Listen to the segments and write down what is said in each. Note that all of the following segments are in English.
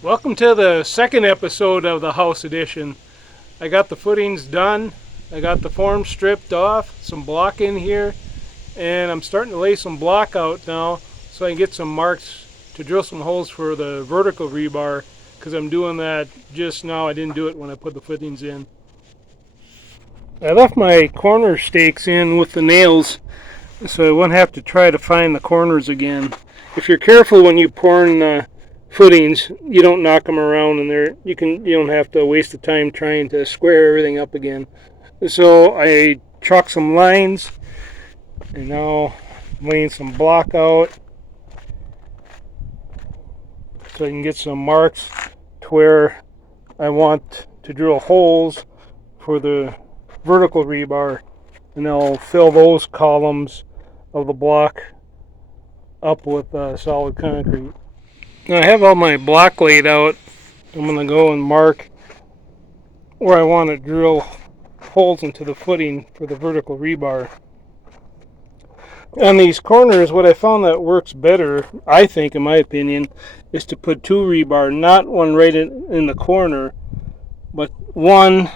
Welcome to the second episode of the House Edition. I got the footings done. I got the form stripped off, some block in here, and I'm starting to lay some block out now so I can get some marks to drill some holes for the vertical rebar because I'm doing that just now. I didn't do it when I put the footings in. I left my corner stakes in with the nails so I won't have to try to find the corners again. If you're careful when you pour footings, you don't knock them around, and you don't have to waste the time trying to square everything up again. So I chalk some lines, and now I'm laying some block out so I can get some marks to where I want to drill holes for the vertical rebar, and I'll fill those columns of the block up with solid concrete. Now I have all my block laid out. I'm going to go and mark where I want to drill holes into the footing for the vertical rebar. On these corners, what I found that works better, I think, in my opinion, is to put two rebar, not one right in the corner, but one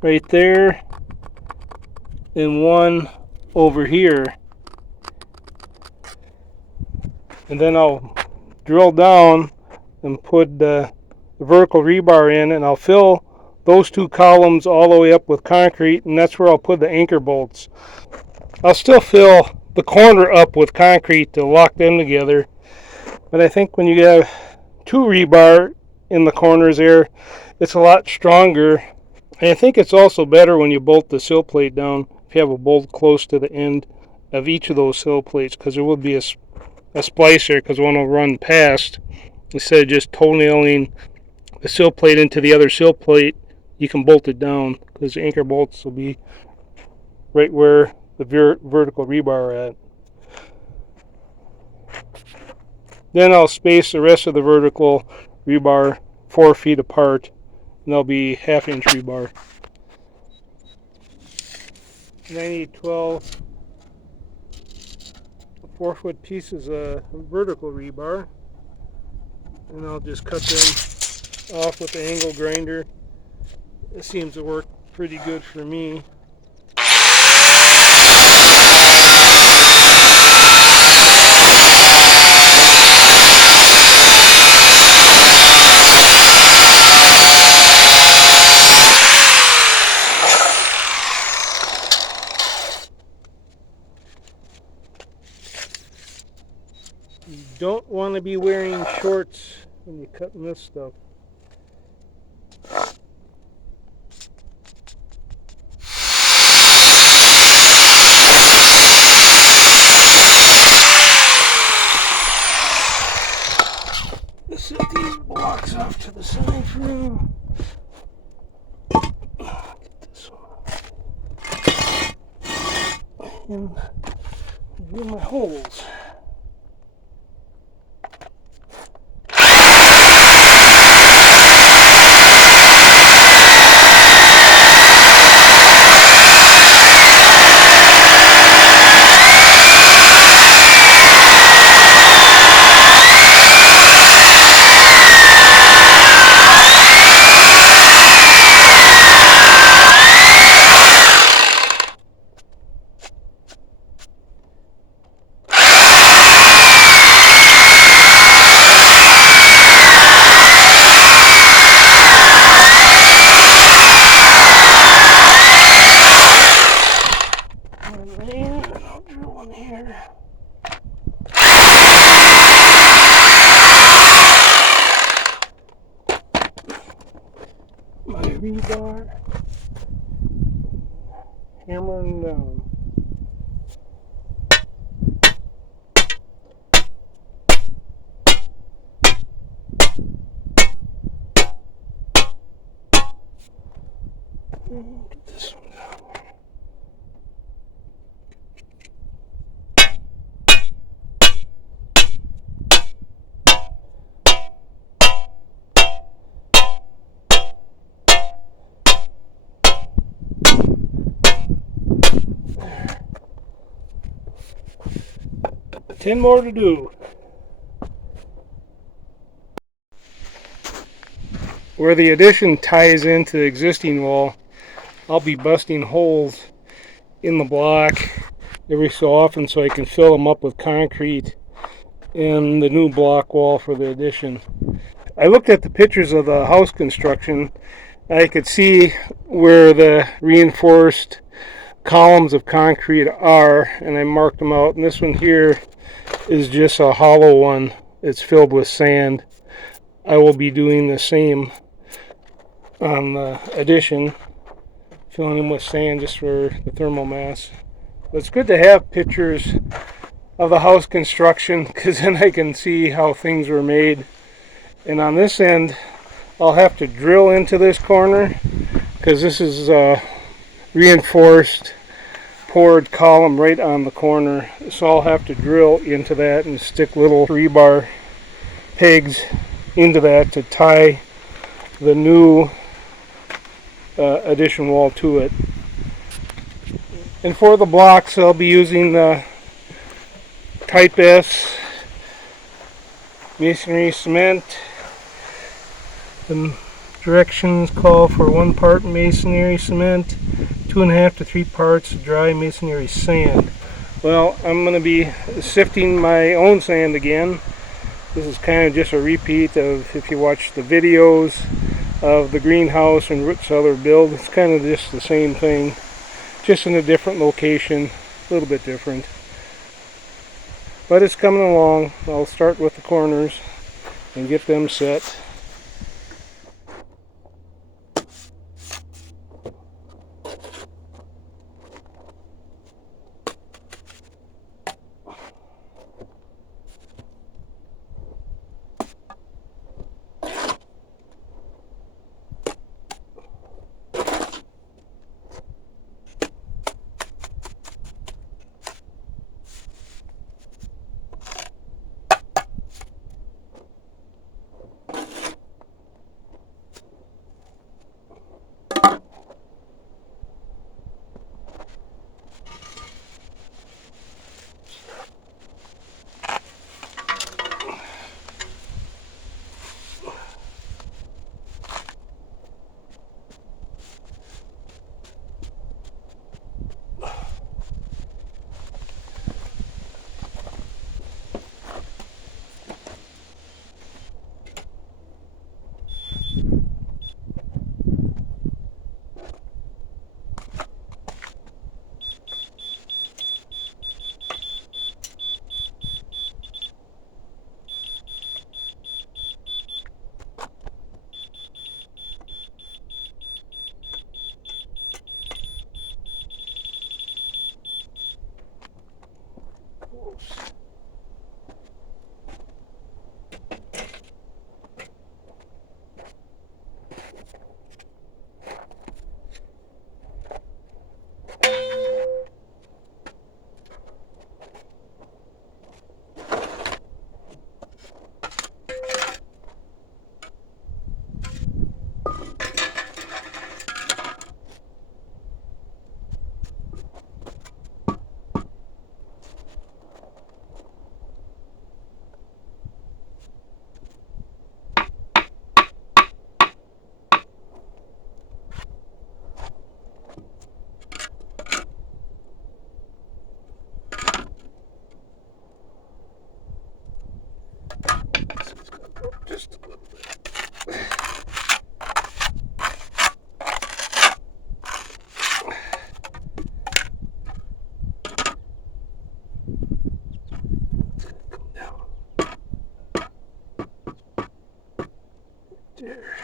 right there and one over here. And then I'll drill down and put the vertical rebar in, and I'll fill those two columns all the way up with concrete, and that's where I'll put the anchor bolts. I'll still fill the corner up with concrete to lock them together, but I think when you have two rebar in the corners there, it's a lot stronger. And I think it's also better when you bolt the sill plate down if you have a bolt close to the end of each of those sill plates, because there will be a splicer, because one will run past. Instead of just toe-nailing the sill plate into the other sill plate, you can bolt it down, because the anchor bolts will be right where the vertical rebar are at. Then I'll space the rest of the vertical rebar 4 feet apart, and they'll be 1/2 inch rebar. And I need 12 4-foot pieces of vertical rebar, and I'll just cut them off with the angle grinder. It seems to work pretty good for me. You don't want to be wearing shorts when you're cutting this stuff. Set these blocks off to the side for now. Get this one. And drill my holes. My rebar, hammering down. Get this one down. There. 10 more to do. Where the addition ties into the existing wall, I'll be busting holes in the block every so often so I can fill them up with concrete and the new block wall for the addition. I looked at the pictures of the house construction. I could see where the reinforced columns of concrete are, and I marked them out. And this one here is just a hollow one. It's filled with sand. I will be doing the same on the addition, filling them with sand just for the thermal mass. But it's good to have pictures of the house construction because then I can see how things were made. And on this end, I'll have to drill into this corner because this is a reinforced poured column right on the corner. So I'll have to drill into that and stick little rebar pegs into that to tie the new addition wall to it. And for the blocks, I'll be using the Type S masonry cement. The directions call for 1 part masonry cement, 2.5 to 3 parts dry masonry sand. Well, I'm going to be sifting my own sand again. This is kind of just a repeat of, if you watch the videos of the greenhouse and Root Cellar build, it's kind of just the same thing, just in a different location, a little bit different. But it's coming along. I'll start with the corners and get them set. Just a little bit. Come down. There.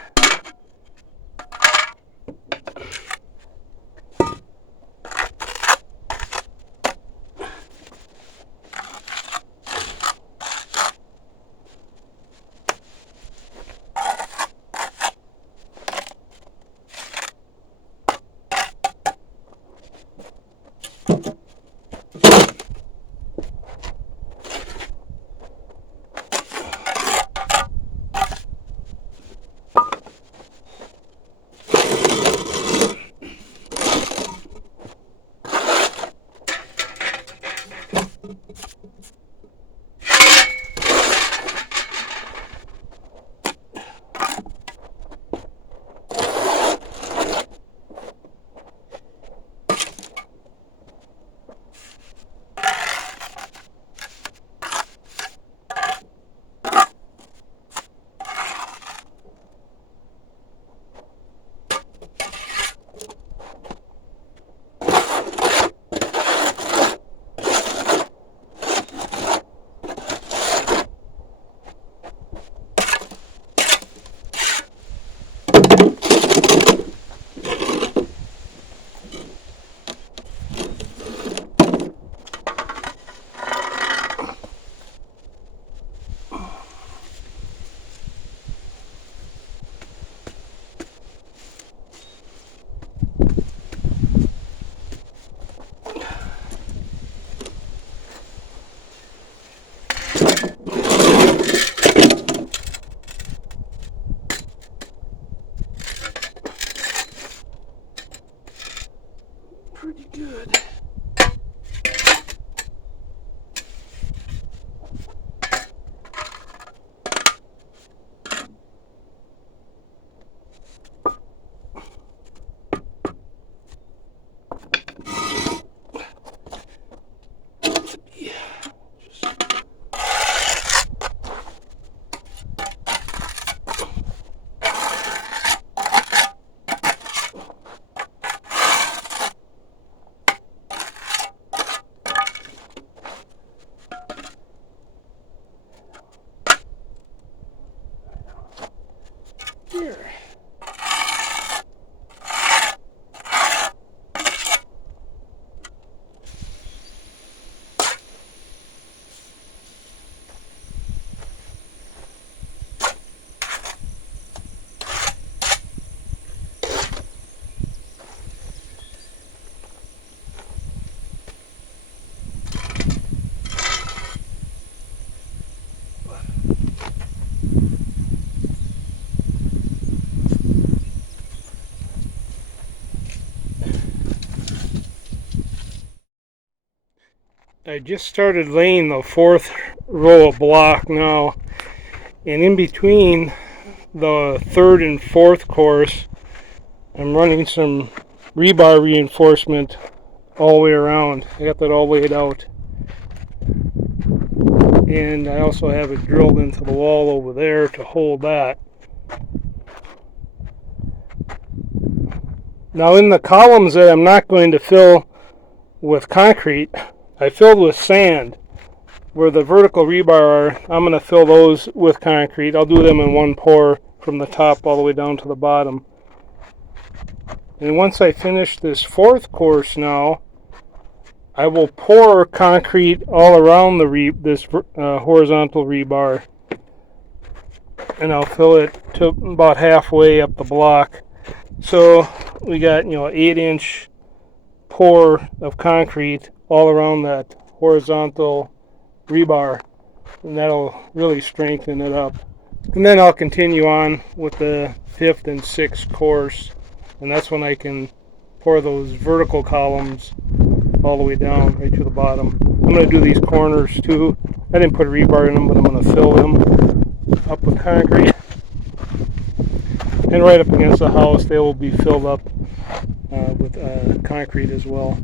I just started laying the fourth row of block now, and in between the third and fourth course, I'm running some rebar reinforcement all the way around. I got that all laid out, and I also have it drilled into the wall over there to hold that. Now in the columns that I'm not going to fill with concrete, I filled with sand. Where the vertical rebar are, I'm going to fill those with concrete. I'll do them in one pour from the top all the way down to the bottom. And once I finish this fourth course now, I will pour concrete all around this horizontal rebar. And I'll fill it to about halfway up the block. So we got, 8-inch pour of concrete all around that horizontal rebar, and that'll really strengthen it up. And then I'll continue on with the fifth and sixth course, and that's when I can pour those vertical columns all the way down right to the bottom. I'm going to do these corners too. I didn't put rebar in them, but I'm going to fill them up with concrete. And right up against the house, they will be filled up with concrete as well.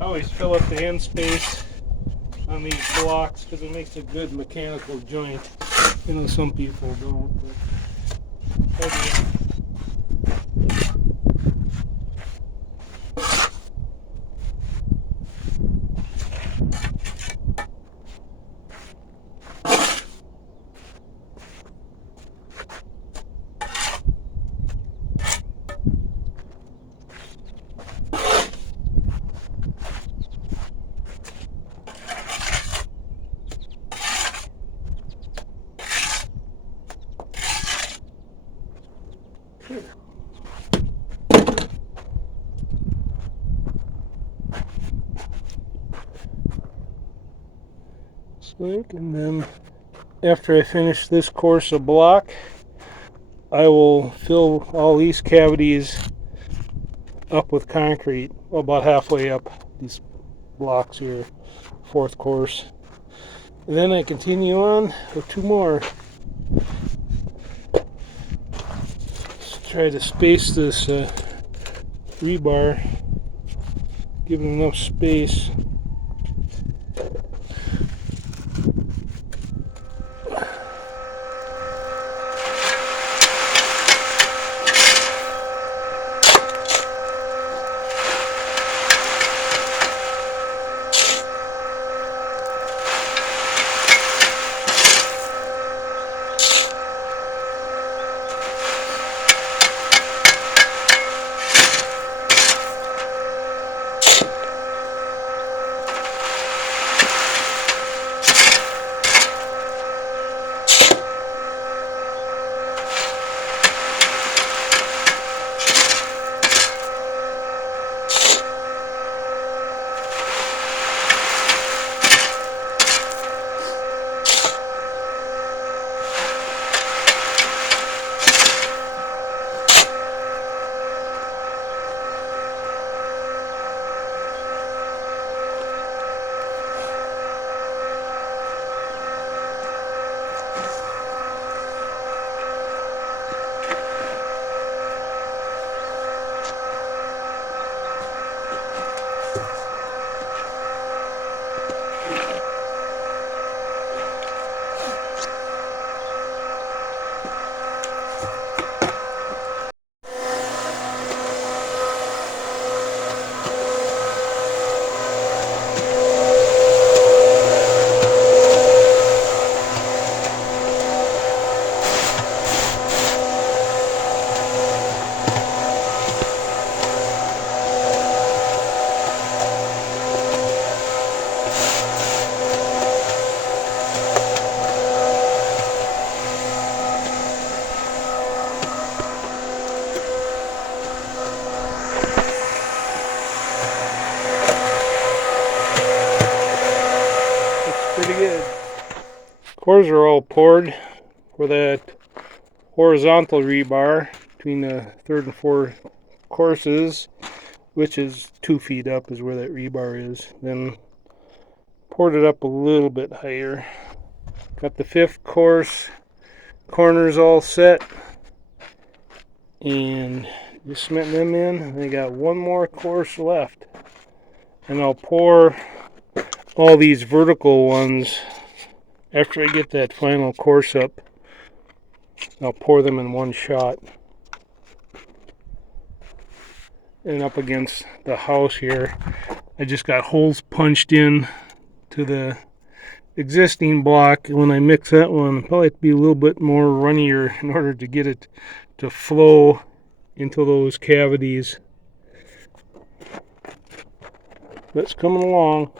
I always fill up the end space on these blocks because it makes a good mechanical joint. Some people don't. But I do. And then after I finish this course of block, I will fill all these cavities up with concrete, about halfway up these blocks here, fourth course. And then I continue on with two more. Try to space this rebar, give it enough space. Pretty good. Cores are all poured for that horizontal rebar between the third and fourth courses, which is 2 feet up is where that rebar is. Then poured it up a little bit higher. Got the fifth course corners all set and just cementing them in. They got one more course left, and I'll pour all these vertical ones after I get that final course up. I'll pour them in one shot. And up against the house here, I just got holes punched in to the existing block. When I mix that one, I'll probably have to be a little bit more runnier in order to get it to flow into those cavities. That's coming along.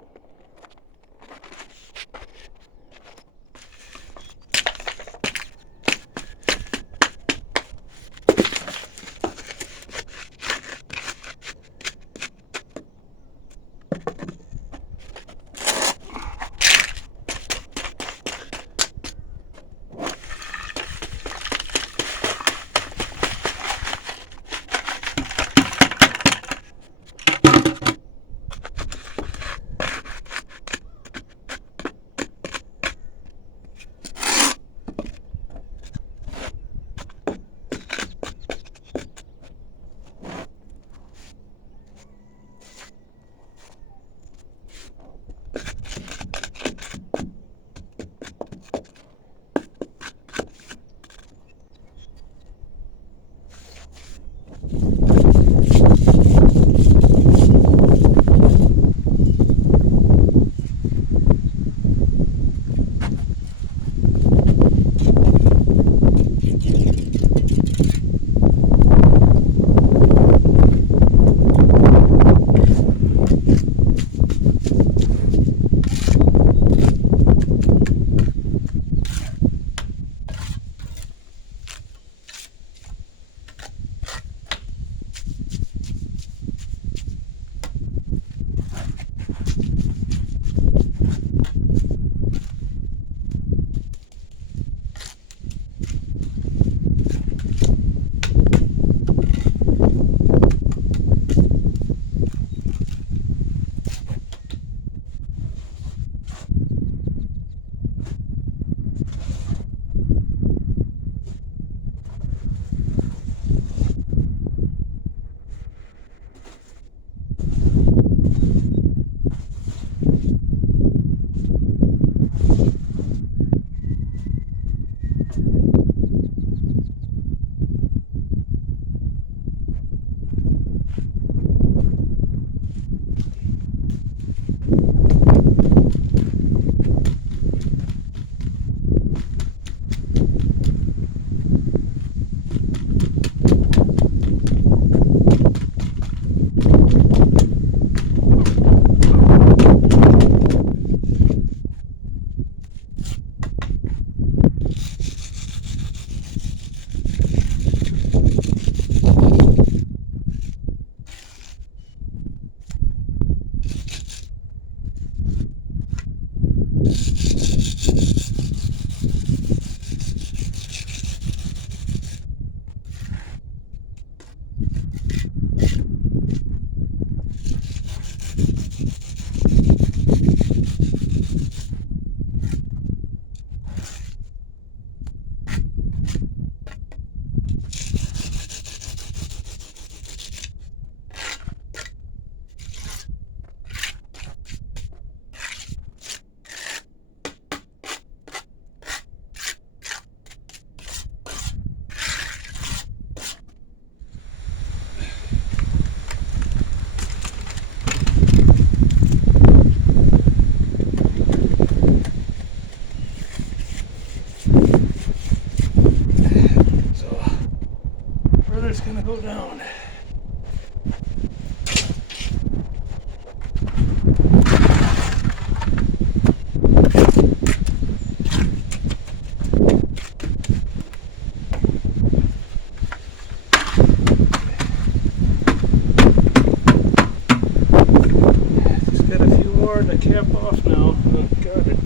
the cap off now. Oh, got it.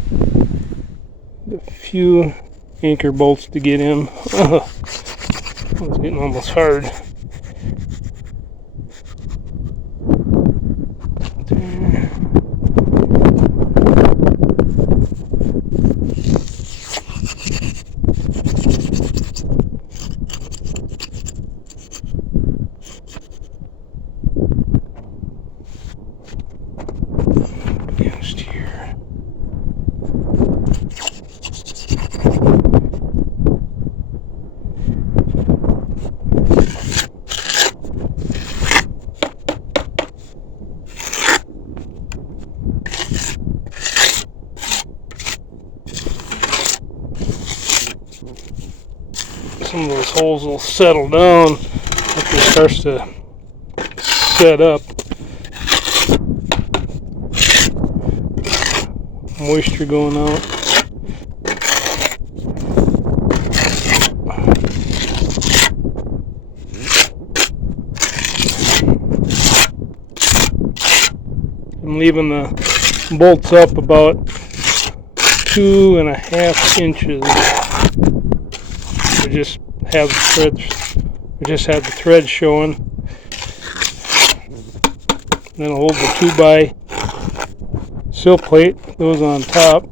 A few anchor bolts to get in. Oh, it's getting almost hard. There. Just here. Some of those holes will settle down after it starts to set up. Moisture going out. I'm leaving the bolts up about 2.5 inches. We just have the threads. We just have the threads showing. Then I'll hold the 2x sill plate, those on top.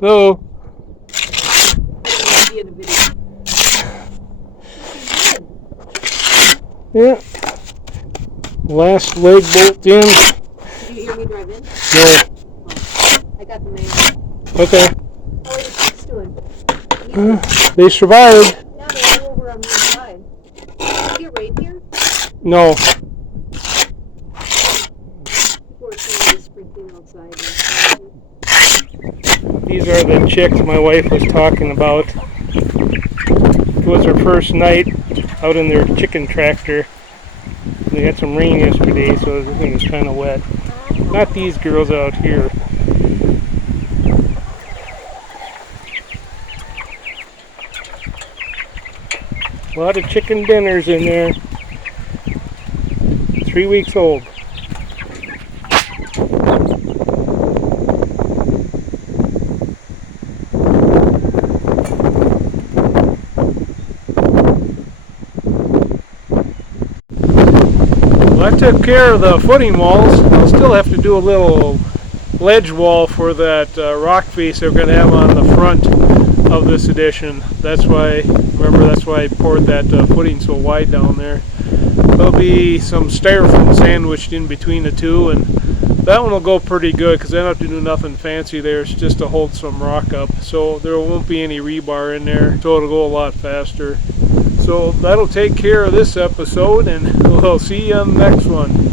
Hello. Yeah. Last leg bolt in. Did you hear me drive in? No. Oh, I got the mail. Okay. How are the kids doing? They survived. Yeah, they're all over on the inside. Did you get rain here? No. People are saying it's sprinkling outside. These are the chicks my wife was talking about. It was her first night out in their chicken tractor. They had some rain yesterday, so everything was kind of wet. Not these girls out here. A lot of chicken dinners in there. 3 weeks old. I took care of the footing walls. I'll still have to do a little ledge wall for that rock face they're going to have on the front of this edition. That's why, remember, that's why I poured that footing so wide down there. There'll be some styrofoam sandwiched in between the two, and that one will go pretty good because I don't have to do nothing fancy there. It's just to hold some rock up, so there won't be any rebar in there, so it'll go a lot faster. So that'll take care of this episode, and we'll see you on the next one.